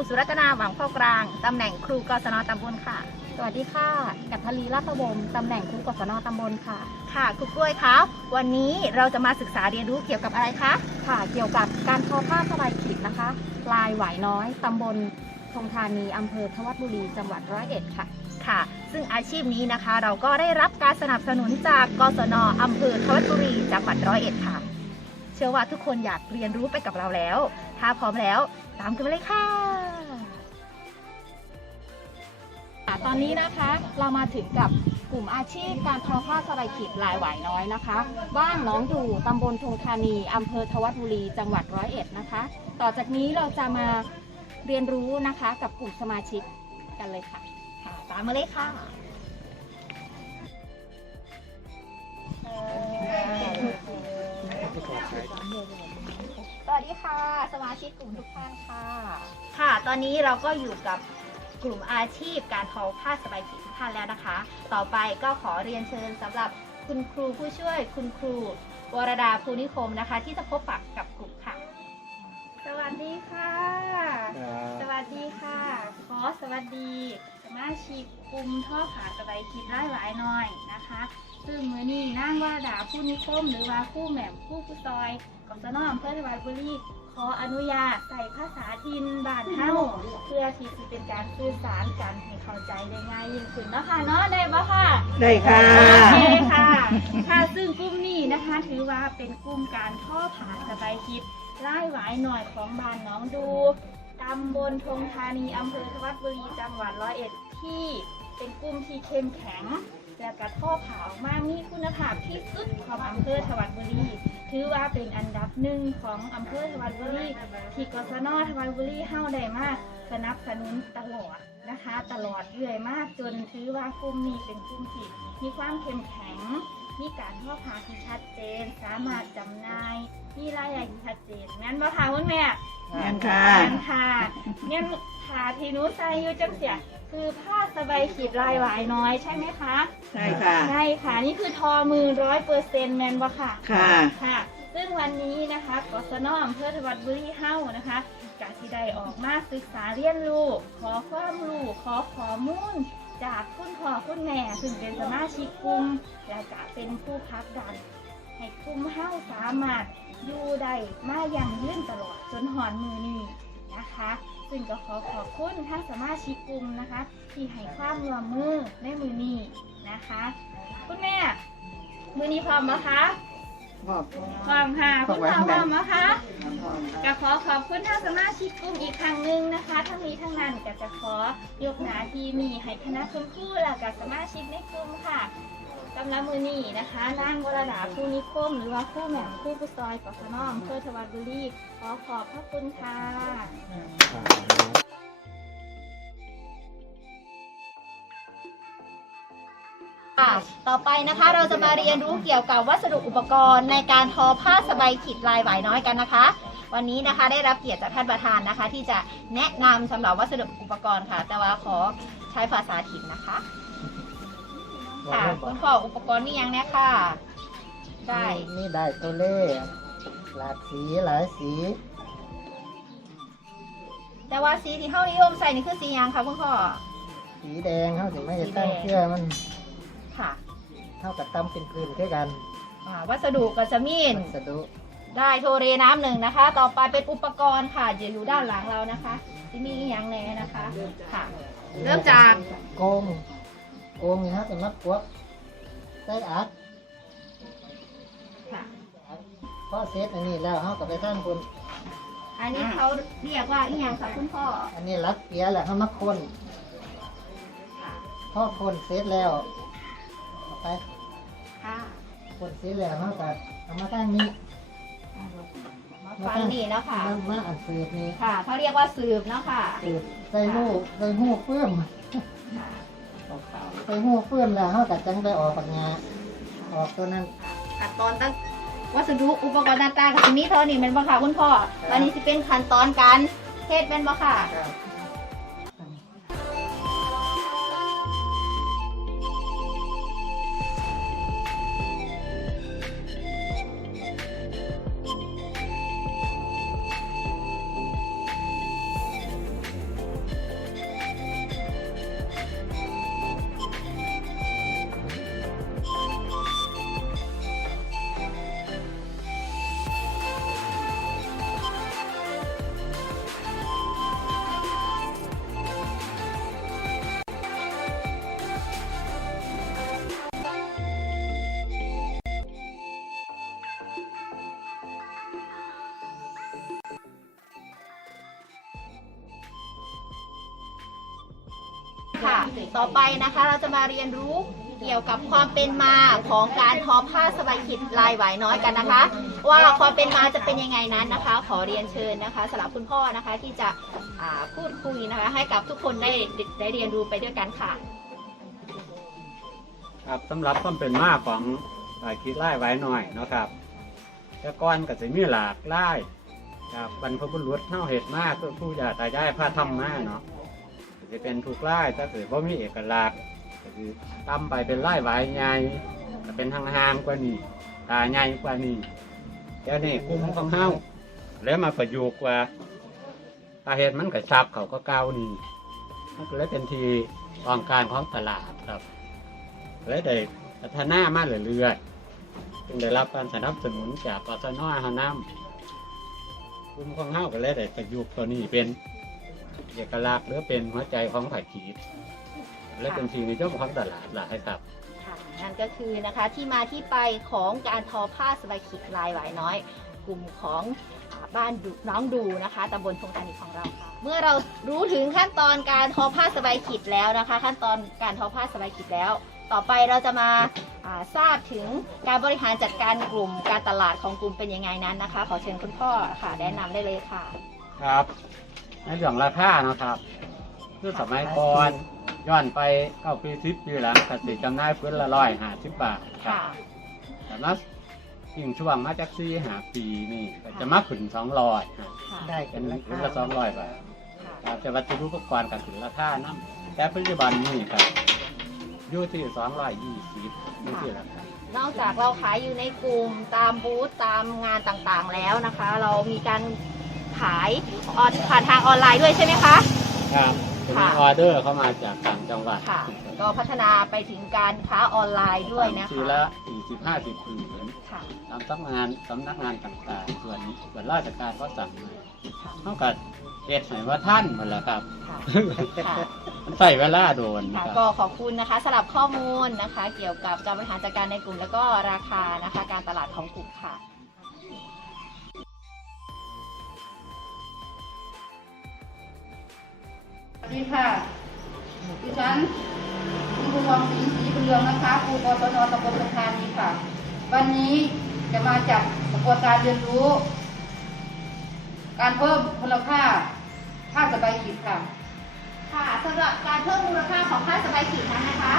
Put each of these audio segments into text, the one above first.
ูสุรัตนาหวังเข้ากลาง ตำแหน่งครูกศนตำบลค่ะ สวัสดีค่ะ กัทลีราชวงศ์ตำแหน่งครูกศนตำบลค่ะ ค่ะครูกล้วยคะวันนี้เราจะมาศึกษาเรียนรู้เกี่ยวกับอะไรคะ ค่ะ เกี่ยวกับการทอผ้าสบายขิดนะคะ ลายหวายน้อย ตำบลทงธานีอำเภอทวัดบุรี จังหวัดร้อยเอ็ดค่ะ ค่ะ ซึ่งอาชีพนี้นะคะ เราก็ได้รับการสนับสนุนจากกศนอำเภอทวัดบุรี จังหวัดร้อยเอ็ดค่ะ เชื่อว่าทุกคนอยากเรียนรู้ไปกับเราแล้ว ถ้าพร้อมแล้ว ตามกันไปเลยค่ะ ตอนนี้นะคะเรามาถึงกับกลุ่มอาชีพการทอผ้าสบายขิดลายหวายน้อยนะคะ บ้านหน้องดูตำบลทงธานีอำเภอทวัดบุรี จังหวัดร้อยเอ็ดนะคะ ต่อจากนี้เราจะมาเรียนรู้นะคะกับกลุ่มสมาชิกกันเลยค่ะค่ะตามมาเลยค่ะสวัสดีค่ะ สมาชิกกลุ่มทุกท่านค่ะ ค่ะ ตอนนี้เราก็อยู่กับ กลุ่มอาชีพการทอผ้าสบายสีทุกท่านแล้วนะคะ ต่อไปก็ขอเรียนเชิญสำหรับคุณครูผู้ช่วยคุณครูวรดาภูนิคมนะคะ ที่จะพบปะกับกลุ่มค่ะ สวัสดีค่ะ สวัสดีค่ะ ขอสวัสดีสมาชิกกลุ่มท่อขาสบายคิดไร้หลายหน่อยนะคะ ซึ่งมือนี้นั่งว่าดาผู้นิคม หรือว่าผู้แหม่มผู้ผู้ซอยของสนอมเพื่อทวายบุรี ขออนุญาตใส่ภาษาทินบ้านเฮาเพื่อที่จะเป็นการสื่อสารกันให้เข้าใจได้ง่ายยิ่งขึ้นเนาะคะเนาะได้ปะค่ะ ได้ค่ะ โอเคค่ะ ค่ะซึ่งกลุ่มนี้นะคะ ถือว่าเป็นกลุ่มการท่อผาสบายคิดไล่หวายหน่อยของบ้านหน้องดูตำบลทงธานีอำเภอทวัดบุรีจังหวัดร้อยเอ็ดที่เป็นกลุ่มที่เข้มแข็ง และกระท่อผาออกมามีคุณภาพที่สุดของอำเภอทวัดบุรี ถือว่าเป็นอันดับหนึ่งของอำเภอทวัดบุรีที่กศนทวัดบุรีเฮ้าได้มากสนับสนุนตลอดนะคะ ตลอดเรื่อยมากจนถือว่ากลุ่มนี้เป็นกลุ่มที่มีความเข้มแข็ง มีการท่อผาที่ชัดเจน สามารถจำหน่ายมีรายได้ที่ชัดเจนงั้นมาค่ะคุณแม่แม่นค่ะงั้นค่ะงั้น ผ้าที่หนูใส่อยู่จังเสีย คือผ้าสบายขีดลายหวายน้อยใช่ไหมคะ ใช่ค่ะ ใช่ค่ะ นี่คือทอมือร้อยเปอร์เซ็นต์แมนวะค่ะ ค่ะ ค่ะ ซึ่งวันนี้นะคะกศนอำเภอทวัดบุรีเฮ้านะคะกาสิได้ออกมาศึกษาเรียนรู้ ขอความรู้ขอข้อมูลจากคุณพ่อคุณแม่ซึ่งเป็นสมาชิกกลุ่มและจะเป็นผู้พักดัน ให้กลุ่มเฮ้าสามารถอยู่ได้มาอย่างยืนตลอดจนหอนมือนี้นะคะ ซึ่งก็ขอขอบคุณท่านสมาชิกกลุ่มนะคะ ที่ให้ความร่วมมือในมือนี้นะคะ คุณแม่ มือนี้พร้อมไหมคะบอกพร้อมค่ะขอคุบณคุณพ่อพค่ะร้อมไหมคะก็ขอขอบคุณท่านสมาชิกกลุ่มอีกครั้งหนึ่งนะคะ ทั้งนี้ทั้งนั้นก็จะขอยกหน้าที่นี้ให้คณะคุณครูและกับสมาชิกในกลุ่มค่ะ สำหรับมือนี้นะคะนางวรดาผู้นิคม หรือว่าผู้แหม่มผู้ผู้ซอยกศนอมเพื่อทวัดบุรีขอขอบพระคุณค่ะค่ะต่อไปนะคะเราจะมาเรียนรู้เกี่ยวกับวัสดุอุปกรณ์ในการทอผ้าสบายขีดลายหวายน้อยกันนะคะ วันนี้นะคะได้รับเกียรติจากท่านประธานนะคะ ที่จะแนะนำสำหรับวัสดุอุปกรณ์ค่ะ แต่ว่าขอใช้ภาษาถิ่นนะคะ ค่ะคุณพ่ออุปกรณ์นี่ยังเนี่ยค่ะ ได้ นี่ได้ตัวเล่หลากสีหลายสี แต่ว่าสีที่เท่านิยมใส่นี่คือสียังคะคุณพ่อ สีแดงเขาถึงไม่จะตั้งเชื่อมันค่ะเท่ากับตั้มเป็นพื้นแค่กันอ่าวัสดุก็จะมีวัสดุได้โทเรน้ำหนึ่งนะคะ ต่อไปเป็นอุปกรณ์ค่ะจะอยู่ด้านหลังเรานะคะที่มีอหย่างแน่นะคะ ค่ะ เริ่มจากโกง โกงนี่ฮะจะมัดกวกใส่อัดค่ะ พอเสร็จอันนี้แล้วเขาก็ไปท่านคุณอันนี้เขาเรียกว่าอีหยังคะคุณพ่อ อันนี้รัดเกียร์แหละเขามาคนค่ะ พอคนเสร็จแล้วเอาไปค่ะคนเสร็จแล้วเขาก็เอามาตั้งนี้ฟังนี่แล้วค่ะ มามาอันสืบนี้ค่ะเขาเรียกว่าสืบเนาะค่ะสืบใส่หูใส่หูเฟื่อมใส่หูเฟื่อนแล้วเขาก็จังไปออกปัญญาออกตัวนั้นขั้นตอนตั้งวัสดุอุปกรณ์ต่างๆกับนี้เท่านี้เป็นบ่ค่ะคุณพ่อวันนี้จะเป็นขั้นตอนการเทศเป็นบ่ค่ะ ต่อไปนะคะเราจะมาเรียนรู้เกี่ยวกับความเป็นมาของการทอผ้าสบายขิดลายไหวน้อยกันนะคะ ว่าความเป็นมาจะเป็นยังไงนั้นนะคะ ขอเรียนเชิญนะคะสำหรับคุณพ่อนะคะที่จะพูดคุยนะคะ ให้กับทุกคนได้ได้เรียนรู้ไปด้วยกันค่ะครับสำหรับความเป็นมาของสายคิดไล่ไว้หน่อยนะครับแต่ก่อนก็จะมีหลากไล่ครับบรรพบุรุษเท่าเหตุมากก็ผู้ยาตายายพาทำมาเนาะ จะเป็นถูกไล่ถ้าเกิดว่ามีเอกลักษณ์ก็คือตั้มไปเป็นไล่ไว้ใหญ่ก็เป็นห่างๆกว่านี้ตาใหญ่กว่านี้แล้วนี่กลุ่มของเฮาแล้วมาประยุกต์ว่าตาเหตุมันก็ชับเขาก็เก้าวนี่มันก็เลยเป็นทีต้องการของตลาดครับ และได้พัฒนามาเรื่อยๆจึงได้รับการสนับสนุนจากกศนฮานำกลุ่มของเฮาก็เลยได้ประยุกต์ตัวนี้เป็น เอกลักษณ์หรือเป็นหัวใจของผักขีดและเป็นสิ่งในเจ้าของตลาดหลายครับค่ะนั่นก็คือนะคะที่มาที่ไปของการทอผ้าสบายขิดลายหวายน้อย กลุ่มของอ่าบ้านดูน้องดูนะคะตำบลทงธานีของเราค่ะ เมื่อเรารู้ถึงขั้นตอนการทอผ้าสบายขิดแล้วนะคะ ขั้นตอนการทอผ้าสบายขิดแล้ว ต่อไปเราจะมาอ่าทราบถึงการบริหารจัดการกลุ่มการตลาดของกลุ่มเป็นยังไงนั้นนะคะ ขอเชิญคุณพ่อค่ะ แนะนำได้เลยค่ะ ครับ ในเรื่องราคาเนาะครับคือสมัยก่อนย้อนไปเก้าปีสิบปีหลังกสิจำหน่ายพื้นละร้อยห้าสิบบาทครับค่ะแต่มาสิ่งช่วงมาจากซี่หาปีนี่ก็จะมาขึ้นสองร้อยครับค่ะได้กัเป็นนราพื้นคาละสองร้อยบาทค่ะครับแต่วัตถุอุปกรณ์กับถึงราคาน้ำแต่ปัจจุบันนี้ครับอยู่ที่สองร้อยยี่สิบอยู่ที่ราคานอกจากเราขายอยู่ในกลุ่มตามบูธตามงานต่างๆแล้วนะคะ เรามีการ ขายออนผ่านทางออนไลน์ด้วยใช่ไหมคะ ครับจะมีค่ะ ออเดอร์เข้ามาจากต่างจังหวัดค่ะ ก็พัฒนาไปถึงการค้าออนไลน์ด้วยนะทีคะละสี่สิบห้าสิบผืนค่ะตามสำนักงานสำนักงานต่างๆ ส่วนส่วนราชการก็สั่งมาเท่ากับเหตุไหนว่าท่านหมดแล้วครับ ค่ะ ค่ะ มันใส่เวลาโดนนะค่ะครับ ก็ขอบคุณนะคะสำหรับข้อมูลนะคะ เกี่ยวกับการบริหารจัดการในกลุ่ม แล้วก็ราคานะคะ การตลาดของกลุ่มค่ะ ดีค่ะ ดิฉันคุณครูวังศรีศรีบุญเรืองนะคะครูกศนตำบลสงครานี้ค่ะ วันนี้จะมาจับกระบวนการเรียนรู้ การเพิ่มมูลค่าผ้าสบายขีดค่ะ ค่ะสำหรับการเพิ่มมูลค่าของผ้าสบายขีดนั้นนะคะ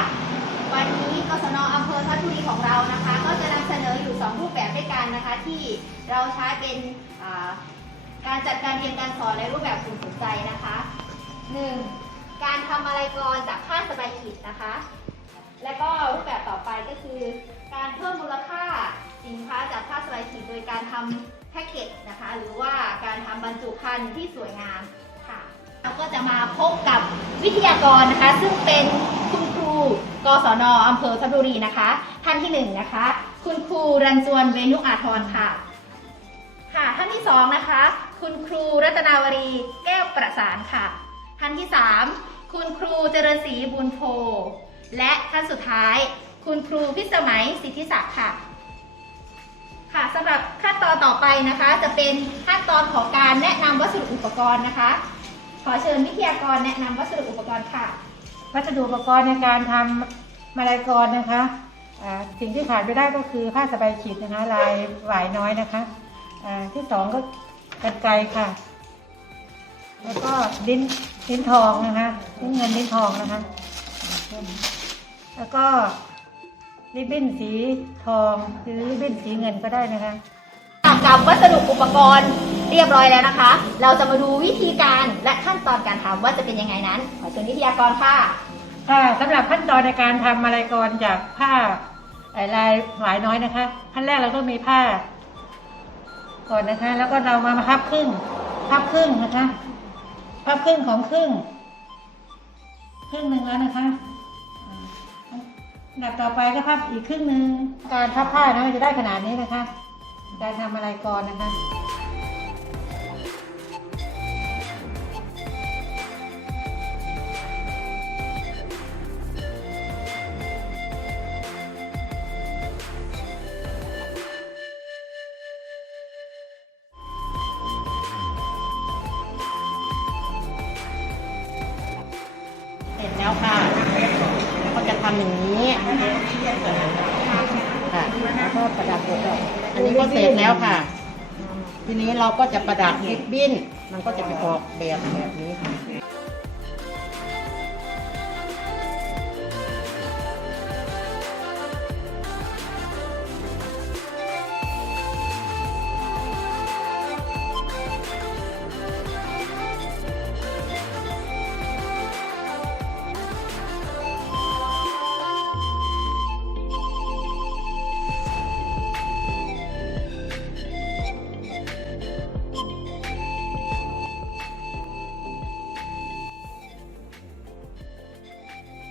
วันนี้กศนอำเภอทับบุรีของเรานะคะ ก็จะนำเสนออยู่ 2 รูปแบบด้วยกันนะคะ ที่เราใช้เป็นการจัดการเรียนการสอนในรูปแบบกลุ่มสนใจนะคะ 1. การทำอะไรกรจากผ้าสบายขีดนะคะ และก็รูปแบบต่อไปก็คือ การเพิ่มมูลค่าสินค้าจากผ้าสบายขีดโดยการทำแพ็กเกจนะคะ หรือว่าการทำบรรจุภัณฑ์ที่สวยงามค่ะเราก็จะมาพบกับวิทยากรนะคะ ซึ่งเป็นคุณครูกศนอำเภอทับบุรีนะคะ ท่านที่หนึ่งนะคะ คุณครูรันจวนเวนุอาทรค่ะค่ะท่านที่สองนะคะ คุณครูรัตนาวรีแก้วประสานค่ะ ท่านที่สามคุณครูเจริญศรีบุญโพ และท่านสุดท้าย คุณครูพิสมัยสิทธิศักดิ์ค่ะ ค่ะสำหรับขั้นตอนต่อไปนะคะ จะเป็นขั้นตอนของการแนะนำวัสดุอุปกรณ์นะคะ ขอเชิญวิทยากรแนะนำวัสดุอุปกรณ์ค่ะ วัสดุอุปกรณ์ในการทำมาลายกรนะคะสิ่งที่ขาดไม่ได้ก็คือผ้าสบายขีดนะคะ ลายหวายน้อยนะคะอ่าที่สองก็กันไกรค่ะ แล้วก็ลิ้น ลิ้นทองนะคะลิ้นเงินลิ้นทองนะคะ แล้วก็ริบบิ้นสีทองหรือริบบิ้นสีเงินก็ได้นะคะกับวัสดุอุปกรณ์เรียบร้อยแล้วนะคะ เราจะมาดูวิธีการและขั้นตอนการทำว่าจะเป็นยังไงนั้น ขอเชิญวิทยากรค่ะค่ะสำหรับขั้นตอนในการทำมาลายกรจากผ้าเอ่อลายหวายน้อยนะคะขั้นแรกเราต้องมีผ้า ก่อนนะคะ แล้วก็เรามามาพับครึ่งพับครึ่งนะคะ พับครึ่งของครึ่ง ครึ่งหนึ่งแล้วนะคะอ่าอันดับต่อไปก็พับอีกครึ่งหนึ่งการพับผ้านะมันจะได้ขนาดนี้นะคะ การทำอะไรก่อนนะคะำอย่างนี้ค่ะแล้วก็ประดับตัวดอกอันนี้ก็เสร็จแล้วค่ะ ทีนี้เราก็จะประดับริบบิ้น มันก็จะไปออกแบบแบบนี้ค่ะ